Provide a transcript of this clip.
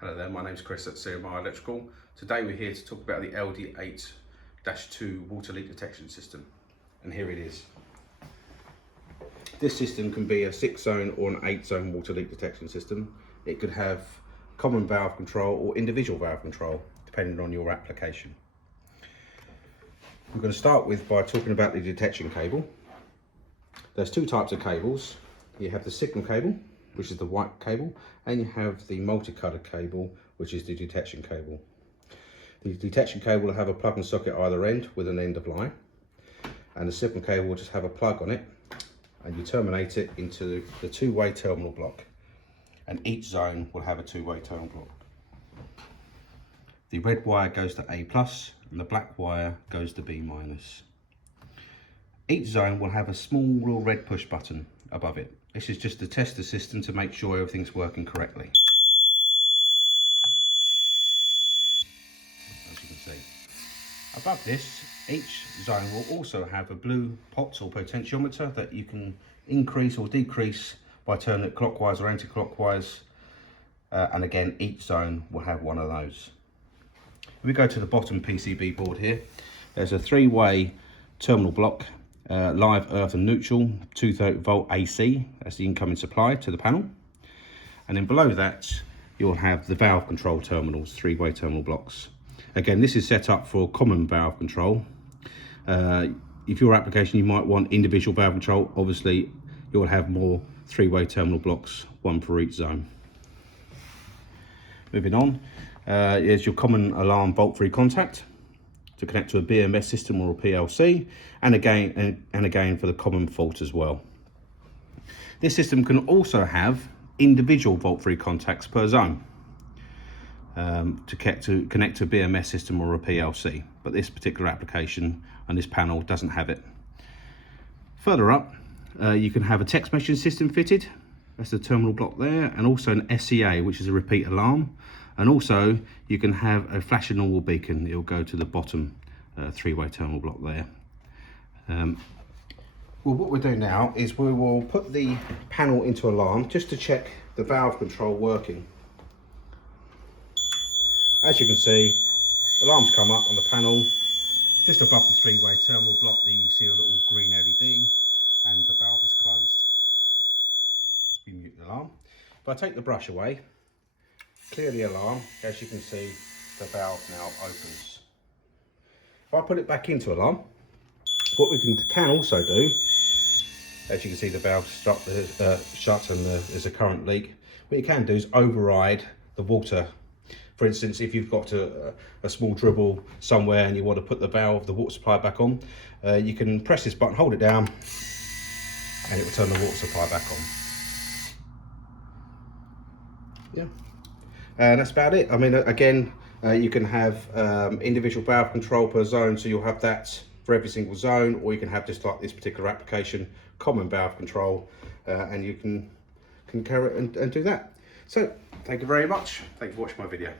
Hello there, my name's Chris at CMR Electrical. Today we're here to talk about the LD8-2 water leak detection system. And here it is. This system can be a 6-zone or an 8-zone water leak detection system. It could have common valve control or individual valve control, depending on your application. We're going to start by talking about the detection cable. There's two types of cables. You have the signal cable, which is the white cable, and you have the multicolored cable, which is the detection cable. The detection cable will have a plug and socket either end with an end of line, and the signal cable will just have a plug on it, and you terminate it into the two-way terminal block, and each zone will have a two-way terminal block. The red wire goes to A+, and the black wire goes to B-. Each zone will have a small little red push button above it. This is just to test the system to make sure everything's working correctly. As you can see. Above this, each zone will also have a blue pot or potentiometer that you can increase or decrease by turning it clockwise or anti-clockwise. And again, each zone will have one of those. If we go to the bottom PCB board here, there's a 3-way terminal block. Live, earth and neutral, 230 volt AC, that's the incoming supply to the panel. And then below that, you'll have the valve control terminals, 3-way terminal blocks. Again, this is set up for common valve control. If your application, you might want individual valve control, obviously you'll have more 3-way terminal blocks, one for each zone. Moving on, is your common alarm bolt-free contact to connect to a BMS system or a PLC, and again for the common fault as well. This system can also have individual volt-free contacts per zone to connect to a BMS system or a PLC, but this particular application and this panel doesn't have it. Further up, you can have a text messaging system fitted. That's the terminal block there, and also an SCA, which is a repeat alarm. And also you can have a flash and normal beacon. It'll go to the bottom 3-way terminal block there. Well, what we'll do now is we will put the panel into alarm just to check the valve control working. As you can see, alarms come up on the panel. Just above the 3-way terminal block, you see a little green LED and the valve is closed. We mute the alarm. If I take the brush away, clear the alarm, as you can see, the valve now opens. If I put it back into alarm, what we can also do, as you can see the valve shuts and there's a current leak, what you can do is override the water. For instance, if you've got a small dribble somewhere and you want to put the water supply back on, you can press this button, hold it down, and it will turn the water supply back on. Yeah. And that's about it. I mean, again, you can have individual valve control per zone, so you'll have that for every single zone, or you can have, just like this particular application, common valve control, and you can carry it and do that. So, thank you very much. Thank you for watching my video.